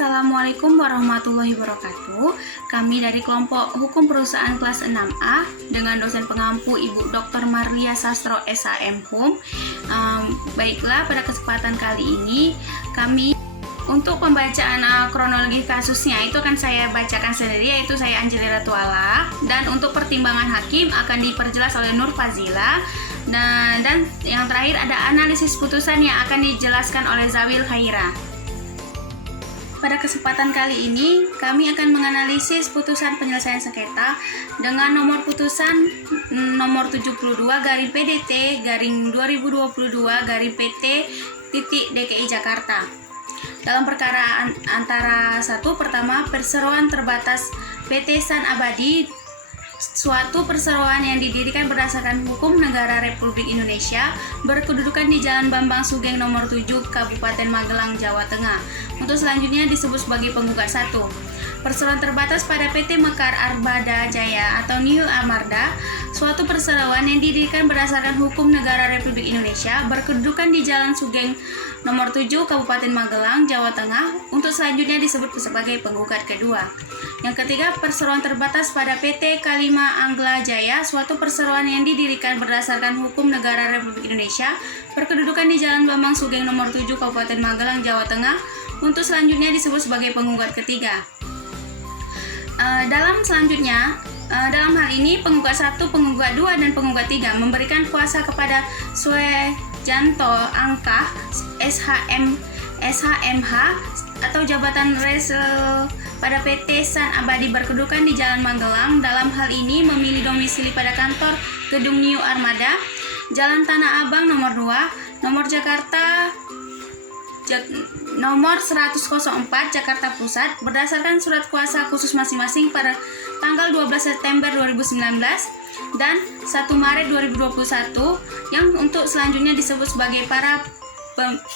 Assalamualaikum warahmatullahi wabarakatuh. Kami dari kelompok Hukum Perusahaan kelas 6A dengan dosen pengampu Ibu Dr. Marlia Sastro SHM Hum. Baiklah, pada kesempatan kali ini kami untuk pembacaan kronologi kasusnya itu akan saya bacakan sendiri, yaitu saya Anjeli Ratuala, dan untuk pertimbangan hakim akan diperjelas oleh Nur Fazila, dan yang terakhir ada analisis putusan yang akan dijelaskan oleh Zawil Khaira. Pada kesempatan kali ini, kami akan menganalisis putusan penyelesaian sengketa dengan nomor putusan nomor 72/PDT/2022/PT.DKI Jakarta. Dalam perkara antara satu, pertama, perseroan terbatas PT San Abadi, suatu perseroan yang didirikan berdasarkan hukum negara Republik Indonesia, berkedudukan di Jalan Bambang Sugeng nomor 7, Kabupaten Magelang, Jawa Tengah. Untuk selanjutnya disebut sebagai penggugat 1. Perseroan terbatas pada PT Mekar Arbada Jaya atau New Amarda, suatu perseroan yang didirikan berdasarkan hukum negara Republik Indonesia, berkedudukan di Jalan Sugeng nomor 7, Kabupaten Magelang, Jawa Tengah. Untuk selanjutnya disebut sebagai penggugat kedua. Yang ketiga, perseroan terbatas pada PT Kalima Angla Jaya, suatu perseroan yang didirikan berdasarkan hukum negara Republik Indonesia, berkedudukan di Jalan Bambang Sugeng nomor 7, Kabupaten Magelang, Jawa Tengah. Untuk selanjutnya disebut sebagai penggugat ketiga. Dalam hal ini penggugat 1, penggugat 2, dan penggugat 3 memberikan kuasa kepada Suejanto Angkah SHMH atau jabatan resel pada PT San Abadi berkedudukan di Jalan Magelang. Dalam hal ini memilih domisili pada kantor Gedung New Armada, Jalan Tanah Abang nomor 2, nomor Jakarta nomor 10004 Jakarta Pusat berdasarkan surat kuasa khusus masing-masing pada tanggal 12 September 2019 dan 1 Maret 2021, yang untuk selanjutnya disebut sebagai para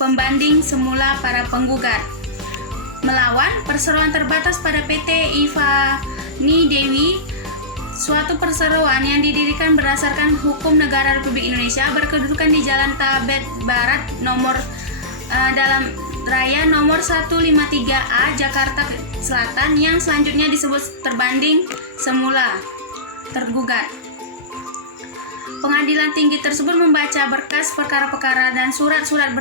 pembanding semula para penggugat. Melawan perseroan terbatas pada PT Ivani Dewi, suatu perseroan yang didirikan berdasarkan hukum negara Republik Indonesia, berkedudukan di Jalan Tabet Barat nomor dalam raya nomor 153A Jakarta Selatan, yang selanjutnya disebut terbanding semula tergugat. Pengadilan tinggi tersebut membaca berkas perkara-perkara dan surat-surat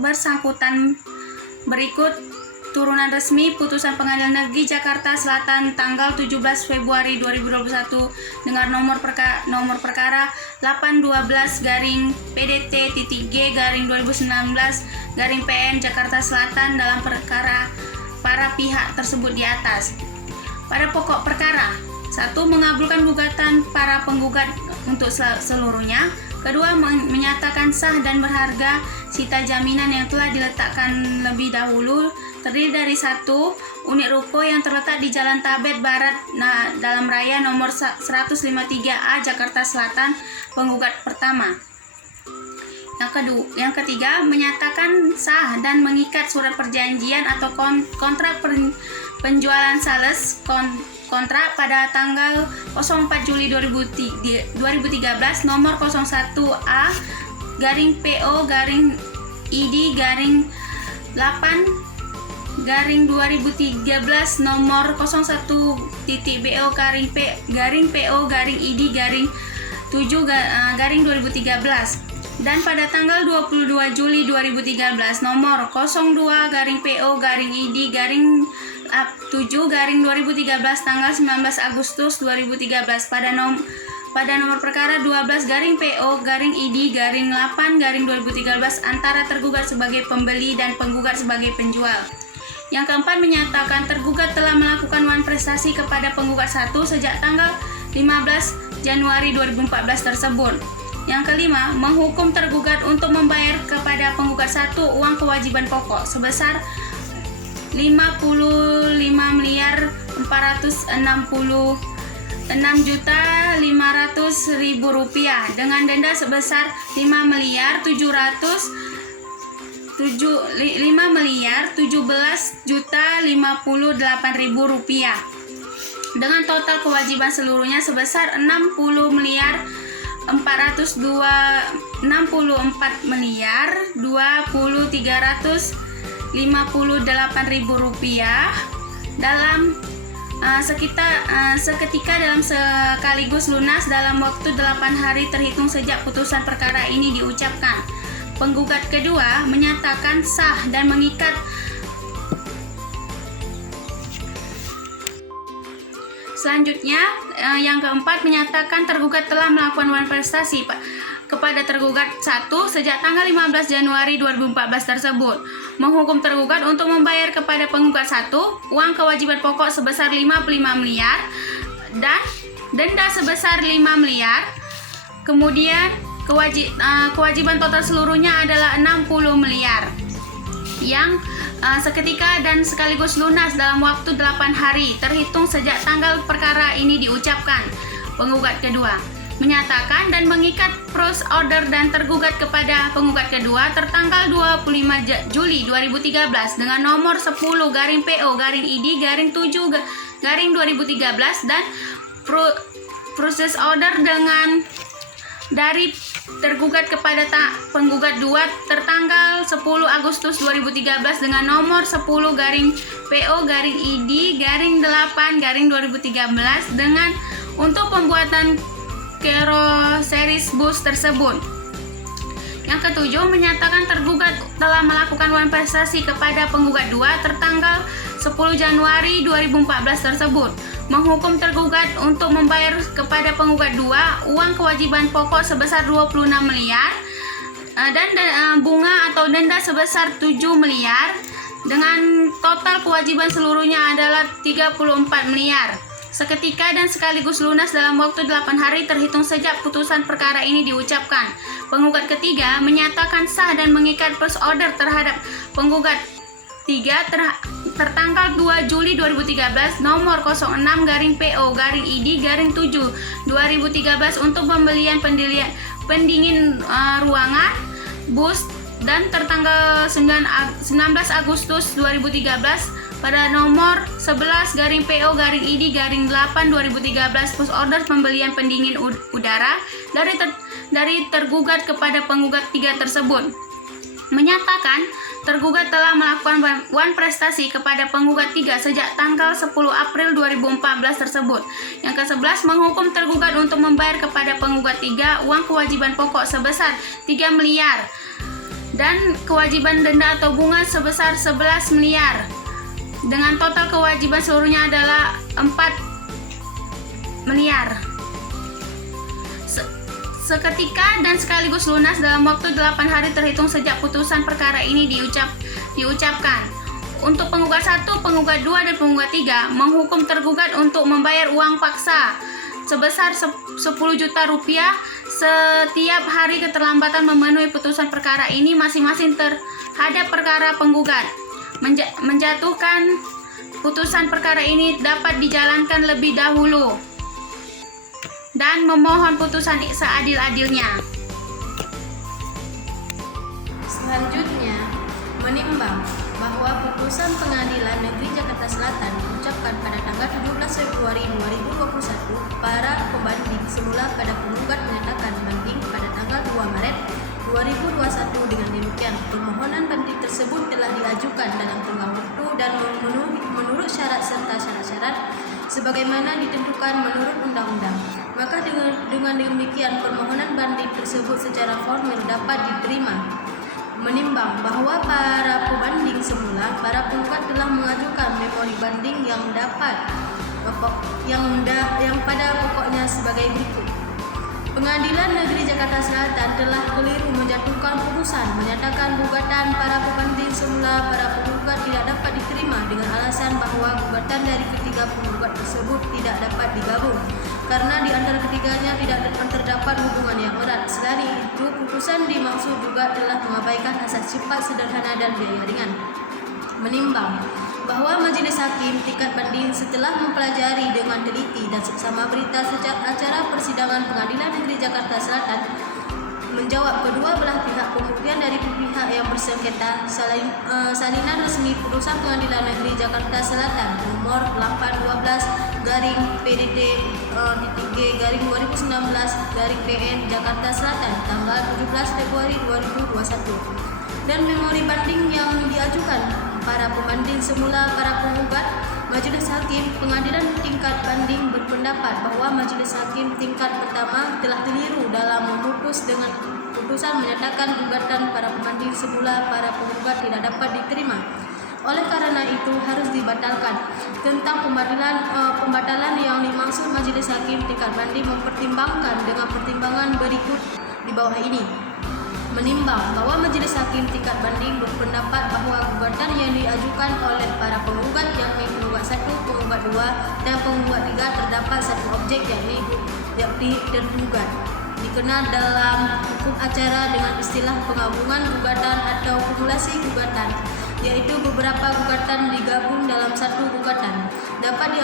bersangkutan berikut. Turunan resmi putusan Pengadilan Negeri Jakarta Selatan tanggal 17 Februari 2021 dengan nomor perkara 812-PDT.G/2019-PN Jakarta Selatan dalam perkara para pihak tersebut di atas. Pada pokok perkara, 1. Mengabulkan gugatan para penggugat untuk seluruhnya. Kedua, menyatakan sah dan berharga sita jaminan yang telah diletakkan lebih dahulu, terdiri dari 1. Unit ruko yang terletak di Jalan Tabet Barat dalam raya nomor 153A Jakarta Selatan, penggugat pertama. Yang ketiga, menyatakan sah dan mengikat surat perjanjian atau kontrak penjualan sales kontrak pada tanggal 04 Juli 2013 nomor 01A/ID-8/2013 nomor 01.PO/ID-7/2013, dan pada tanggal 22 Juli 2013 nomor 02.PO/ID-7/2013 tanggal 19 Agustus 2013 pada nomor perkara 12.PO/ID-8/2013 antara tergugat sebagai pembeli dan penggugat sebagai penjual. Yang keempat, menyatakan tergugat telah melakukan manifestasi kepada penggugat 1 sejak tanggal 15 Januari 2014 tersebut. Yang kelima, menghukum tergugat untuk membayar kepada penggugat 1 uang kewajiban pokok sebesar Rp55.666.500.000 dengan denda sebesar Rp5.017.058.000 dengan total kewajiban seluruhnya sebesar Rp64.023.000 Rp58.000 dalam seketika dalam sekaligus lunas dalam waktu 8 hari terhitung sejak putusan perkara ini diucapkan. Penggugat kedua menyatakan sah dan mengikat selanjutnya yang keempat menyatakan tergugat telah melakukan wan prestasi kepada tergugat 1 sejak tanggal 15 Januari 2014 tersebut, menghukum tergugat untuk membayar kepada penggugat 1 uang kewajiban pokok sebesar 55 miliar dan denda sebesar 5 miliar. Kemudian kewajiban total seluruhnya adalah 60 miliar yang seketika dan sekaligus lunas dalam waktu 8 hari terhitung sejak tanggal perkara ini diucapkan. Penggugat kedua menyatakan dan mengikat proof order dan tergugat kepada penggugat kedua tertanggal 25 Juli 2013 dengan nomor 10-PO-ID-7-2013 dan proses order dengan dari tergugat kepada penggugat 2 tertanggal 10 Agustus 2013 dengan nomor 10-PO-ID-8-2013 dengan untuk pembuatan series bus tersebut. Yang ketujuh menyatakan tergugat telah melakukan wan prestasi kepada penggugat 2 tertanggal 10 Januari 2014 tersebut, menghukum tergugat untuk membayar kepada penggugat 2 uang kewajiban pokok sebesar 26 miliar dan bunga atau denda sebesar 7 miliar dengan total kewajiban seluruhnya adalah 34 miliar. Seketika dan sekaligus lunas dalam waktu 8 hari terhitung sejak putusan perkara ini diucapkan. Penggugat ketiga menyatakan sah dan mengikat proof order terhadap penggugat 3 tertanggal 2 Juli 2013 nomor 06-PO-ID-7-2013 untuk pembelian pendingin ruangan bus dan tertanggal 19 Agustus 2013 pada nomor 11-PO-ID-8-2013 proof order pembelian pendingin udara dari tergugat kepada penggugat 3 tersebut. Menyatakan tergugat telah melakukan wan prestasi kepada penggugat 3 sejak tanggal 10 April 2014 tersebut. Yang ke-11 menghukum tergugat untuk membayar kepada penggugat 3 uang kewajiban pokok sebesar 3 miliar dan kewajiban denda atau bunga sebesar 11 miliar dengan total kewajiban seluruhnya adalah 4 miliar. Seketika dan sekaligus lunas dalam waktu 8 hari terhitung sejak putusan perkara ini diucapkan. Untuk penggugat 1, penggugat 2, dan penggugat 3 menghukum tergugat untuk membayar uang paksa sebesar 10 juta rupiah setiap hari keterlambatan memenuhi putusan perkara ini masing-masing terhadap perkara penggugat. Menjatuhkan putusan perkara ini dapat dijalankan lebih dahulu dan memohon putusan seadil-adilnya. Selanjutnya, menimbang bahwa putusan Pengadilan Negeri Jakarta Selatan diucapkan pada tanggal 17 Februari 2021, para pembanding semula pada penggugat menyatakan banding pada tanggal 2 Maret 2021. Dengan demikian, permohonan banding tersebut telah diajukan dalam tenggang waktu dan menurut syarat serta syarat-syarat sebagaimana ditentukan menurut undang-undang. Maka dengan demikian permohonan banding tersebut secara formil dapat diterima. Menimbang bahwa para pembanding semula, para penggugat telah mengajukan memori banding yang pada pokoknya sebagai berikut. Pengadilan Negeri Jakarta Selatan telah keliru menjatuhkan putusan menyatakan gugatan para pembanding semula para penggugat tidak dapat diterima dengan alasan bahwa gugatan dari ketiga penggugat tersebut tidak dapat digabung karena di antara ketiganya tidak terdapat hubungan yang erat. Selain itu, putusan dimaksud juga telah mengabaikan asas sifat sederhana dan biaya ringan. Menimbang bahwa Majelis Hakim tingkat banding setelah mempelajari dengan teliti dan seksama berita sejak acara persidangan Pengadilan Negeri Jakarta Selatan menjawab kedua belah pihak, kemudian dari pihak yang bersengketa salinan resmi putusan Pengadilan Negeri Jakarta Selatan nomor 812-PDD-G-2019-PN Jakarta Selatan tanggal 17 Februari 2021 dan memori banding yang diajukan para pembanding semula para penggugat, Majelis Hakim Pengadilan Tingkat Banding berpendapat bahwa Majelis Hakim tingkat pertama telah keliru dalam memutus dengan putusan menyatakan gugatan para pembanding semula para penggugat tidak dapat diterima. Oleh karena itu harus dibatalkan. Tentang pembatalan yang dimaksud Majelis Hakim Tingkat Banding mempertimbangkan dengan pertimbangan berikut di bawah ini. Menimbang bahwa Majelis Hakim Tingkat Banding berpendapat bahwa gugatan yang diajukan oleh para penggugat yakni penggugat 1, penggugat 2, dan penggugat 3 terdapat satu objek yakni tergugat, dikenal dalam hukum acara dengan istilah penggabungan gugatan atau kumulasi gugatan, yaitu beberapa gugatan digabung dalam satu gugatan. Dapat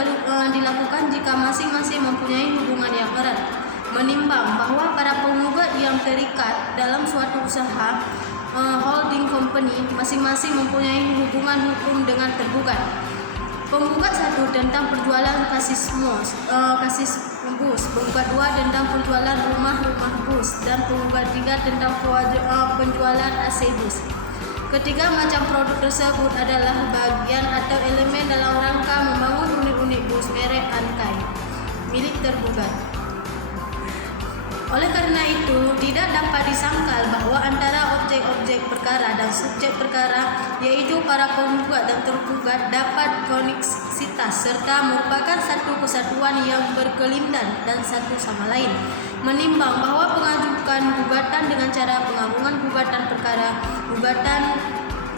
dilakukan jika masing-masing mempunyai hubungan yang erat. Menimbang bahwa para penggugat yang terikat dalam suatu usaha holding company masing-masing mempunyai hubungan hukum dengan tergugat. Penggugat 1 tentang perjualan kasis bus, penggugat 2 tentang penjualan rumah bus, dan penggugat 3 tentang penjualan AC bus. Ketiga macam produk tersebut adalah bagian atau elemen dalam rangka membangun unit-unit bus merek Ankai milik tergugat. Oleh karena itu, tidak dapat disangkal bahwa antara objek-objek perkara dan subjek perkara, yaitu para penggugat dan tergugat, dapat koneksitas serta merupakan satu kesatuan yang berkelindan dan satu sama lain. Menimbang bahwa pengajukan gugatan dengan cara penggabungan gugatan perkara, gugatan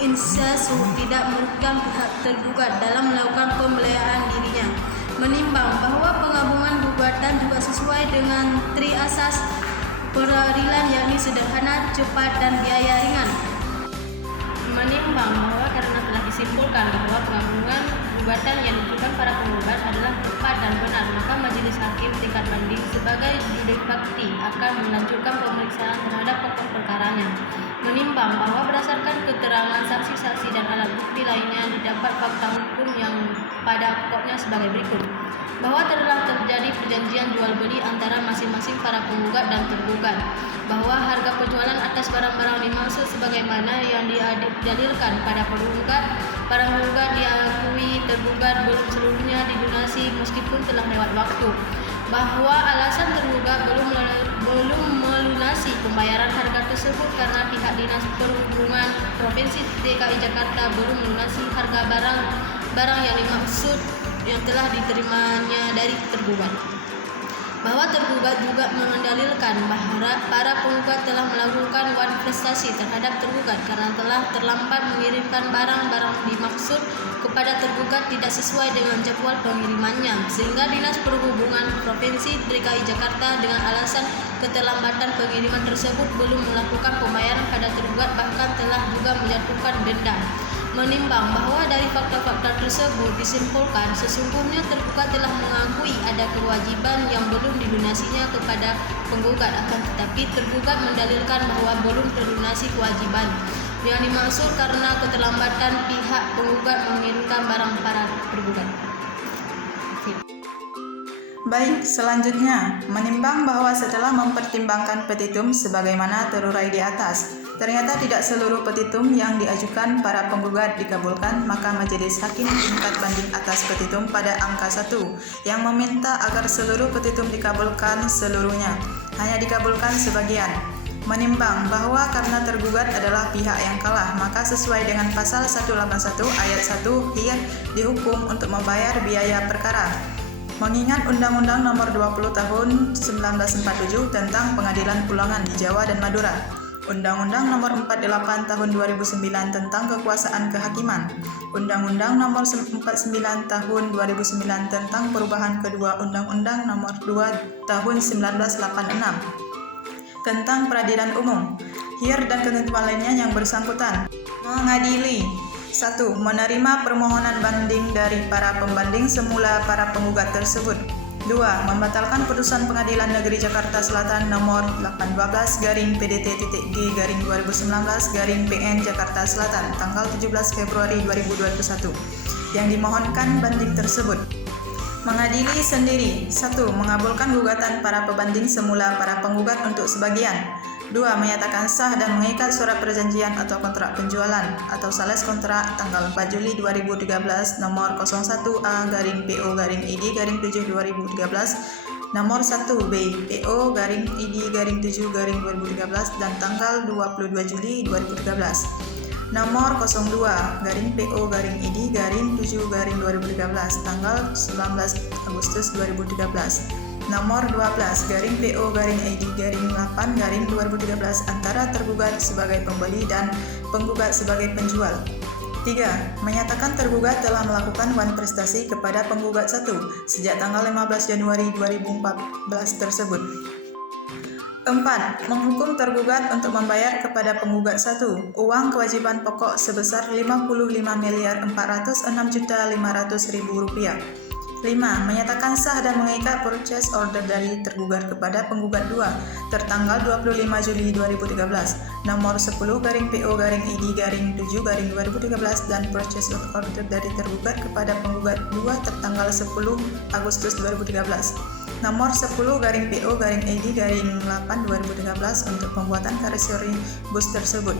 incesu tidak merugikan pihak tergugat dalam melakukan pembelaan dirinya. Menimbang bahwa penggabungan gugatan juga sesuai dengan tri asas peradilan yakni sederhana, cepat, dan biaya ringan. Menimbang bahwa karena telah disimpulkan bahwa penggabungan gugatan yang diajukan para penggugat adalah tepat dan benar, maka Majelis Hakim Tingkat Banding sebagai judi fakti akan melanjutkan pemeriksaan terhadap pokok perkaranya. Menimbang bahwa berdasarkan keterangan saksi-saksi dan alat bukti lainnya didapat fakta hukum yang pada pokoknya sebagai berikut: bahwa telah terjadi perjanjian jual beli antara masing-masing para penggugat dan tergugat, bahwa harga penjualan atas barang-barang dimaksud sebagaimana yang didalilkan pada penggugat, para penggugat diakui tergugat belum seluruhnya dilunasi meskipun telah lewat waktu, bahwa alasan tergugat belum melunasi pembayaran harga tersebut karena pihak Dinas Perhubungan Provinsi DKI Jakarta belum melunasi harga barang yang dimaksud yang telah diterimanya dari tergugat, bahwa tergugat juga mendalilkan bahwa para penggugat telah melakukan wan prestasi terhadap tergugat karena telah terlambat mengirimkan barang-barang dimaksud kepada tergugat tidak sesuai dengan jadwal pengirimannya, sehingga Dinas Perhubungan Provinsi DKI Jakarta dengan alasan keterlambatan pengiriman tersebut belum melakukan pembayaran pada tergugat, bahkan telah juga menjatuhkan denda. Menimbang bahwa dari fakta-fakta tersebut disimpulkan sesungguhnya tergugat telah mengakui ada kewajiban yang belum dilunasinya kepada penggugat, akan tetapi tergugat mendalilkan bahwa belum terlunasi kewajiban yang dimaksud karena keterlambatan pihak penggugat mengirimkan barang para tergugat. Baik, selanjutnya, menimbang bahwa setelah mempertimbangkan petitum sebagaimana terurai di atas, ternyata tidak seluruh petitum yang diajukan para penggugat dikabulkan, maka Majelis Hakim Tingkat Banding atas petitum pada angka 1 yang meminta agar seluruh petitum dikabulkan seluruhnya, hanya dikabulkan sebagian. Menimbang bahwa karena tergugat adalah pihak yang kalah, maka sesuai dengan pasal 181 ayat 1 Hir dihukum untuk membayar biaya perkara. Mengingat Undang-Undang Nomor 20 Tahun 1947 tentang Pengadilan Ulangan di Jawa dan Madura, Undang-Undang Nomor 48 Tahun 2009 tentang Kekuasaan Kehakiman, Undang-Undang Nomor 49 Tahun 2009 tentang perubahan kedua Undang-Undang Nomor 2 Tahun 1986 tentang Peradilan Umum, Hir dan ketentuan lainnya yang bersangkutan. Mengadili 1. Menerima permohonan banding dari para pembanding semula para penggugat tersebut. 2. Membatalkan putusan Pengadilan Negeri Jakarta Selatan nomor 812-PDT-G/2019-PN Jakarta Selatan tanggal 17 Februari 2021 yang dimohonkan banding tersebut. Mengadili sendiri. 1. Mengabulkan gugatan para pembanding semula para penggugat untuk sebagian. 2. Menyatakan sah dan mengikat surat perjanjian atau kontrak penjualan atau sales kontrak tanggal 4 Juli 2013 nomor 01A-PO-ID-7-2013 nomor 1B PO-ID-7-2013 dan tanggal 22 Juli 2013 nomor 02-PO-ID-7-2013 tanggal 19 Agustus 2013 nomor 12 PO-ID-8-2013 antara tergugat sebagai pembeli dan penggugat sebagai penjual. 3. Menyatakan tergugat telah melakukan wan prestasi kepada penggugat 1 sejak tanggal 15 Januari 2014 tersebut. 4. Menghukum tergugat untuk membayar kepada penggugat 1 uang kewajiban pokok sebesar Rp55.406.500.000. 5. Menyatakan sah dan mengikat purchase order dari tergugat kepada penggugat 2 tertanggal 25 Juli 2013 nomor 10-PO-ID-7-2013 dan purchase order dari tergugat kepada penggugat 2 tertanggal 10 Agustus 2013 nomor 10-PO-ID-8-2013 untuk pembuatan karosseri bus tersebut.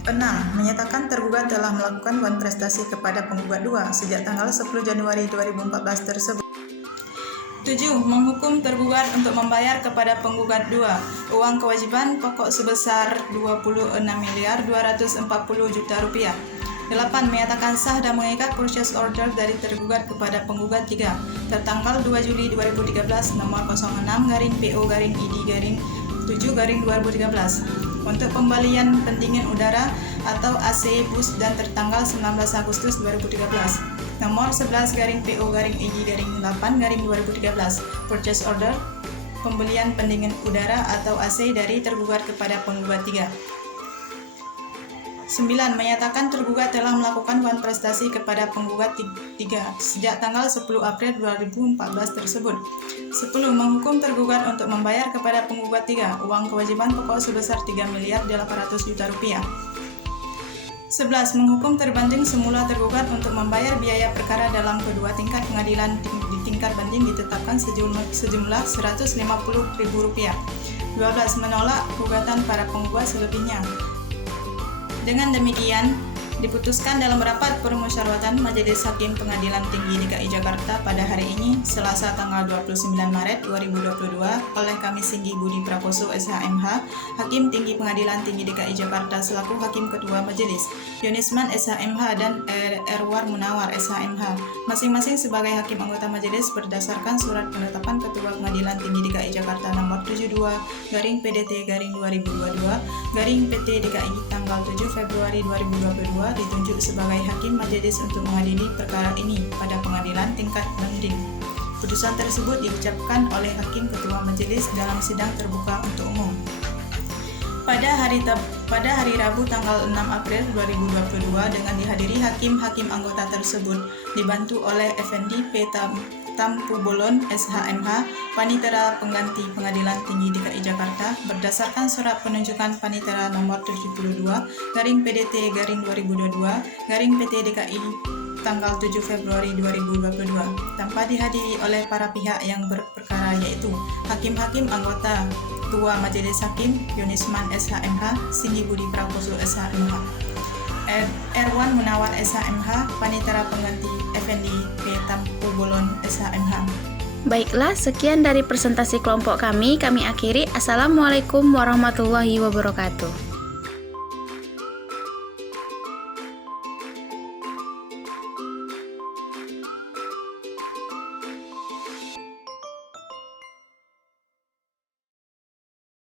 6. Menyatakan tergugat telah melakukan wan prestasi kepada penggugat 2 sejak tanggal 10 Januari 2014 tersebut. 7. Menghukum tergugat untuk membayar kepada penggugat 2 uang kewajiban pokok sebesar Rp26.240.000.000. 8. Menyatakan sah dan mengikat purchase order dari tergugat kepada penggugat 3 tertanggal 2 Juli 2013 nomor 06-PO-ID-7-2013 untuk pembelian pendingin udara atau AC bus dan tertanggal 19 Agustus 2013 nomor 11-PO-ID-8-2013 purchase order pembelian pendingin udara atau AC dari tergugat kepada penggugat 3. 9. Menyatakan tergugat telah melakukan wan prestasi kepada penggugat 3 sejak tanggal 10 April 2014 tersebut. 10. Menghukum tergugat untuk membayar kepada penggugat 3 uang kewajiban pokok sebesar Rp3.800.000.000. 11. Menghukum terbanding semula tergugat untuk membayar biaya perkara dalam kedua tingkat pengadilan di tingkat banding ditetapkan sejumlah Rp150.000. 12. Menolak gugatan para penggugat selebihnya. Dengan demikian, diputuskan dalam rapat permusyawaratan Majelis Hakim Pengadilan Tinggi DKI Jakarta pada hari ini, Selasa tanggal 29 Maret 2022, oleh kami Singgi Budi Prakoso SHMH, Hakim Tinggi Pengadilan Tinggi DKI Jakarta selaku Hakim Ketua Majelis, Yunisman SHMH dan Erwar Munawar SHMH, masing-masing sebagai Hakim Anggota Majelis berdasarkan Surat Penetapan Ketua Pengadilan Tinggi DKI Jakarta nomor 72/PDT/2022/PT DKI tanggal 7 Februari 2022 ditunjuk sebagai Hakim Majelis untuk mengadili perkara ini pada pengadilan tingkat banding. Putusan tersebut diucapkan oleh Hakim Ketua Majelis dalam sidang terbuka untuk umum. Pada hari Rabu tanggal 6 April 2022 dengan dihadiri hakim-hakim anggota tersebut dibantu oleh Effendi P. Tampu Bolon SHMH, Panitera Pengganti Pengadilan Tinggi DKI Jakarta berdasarkan surat penunjukan Panitera nomor 72/PDT/2022/PT DKI tanggal 7 Februari 2022 tanpa dihadiri oleh para pihak yang berperkara yaitu hakim-hakim anggota Ketua Majelis Hakim Yunisman SHMH, Singgi Budi Prakoso SHMH, Erwan Munawar SHMH, Panitera Pengganti Effendi P. Tampu Bolon SHMH. Baiklah, sekian dari presentasi kelompok kami akhiri. Assalamualaikum warahmatullahi wabarakatuh.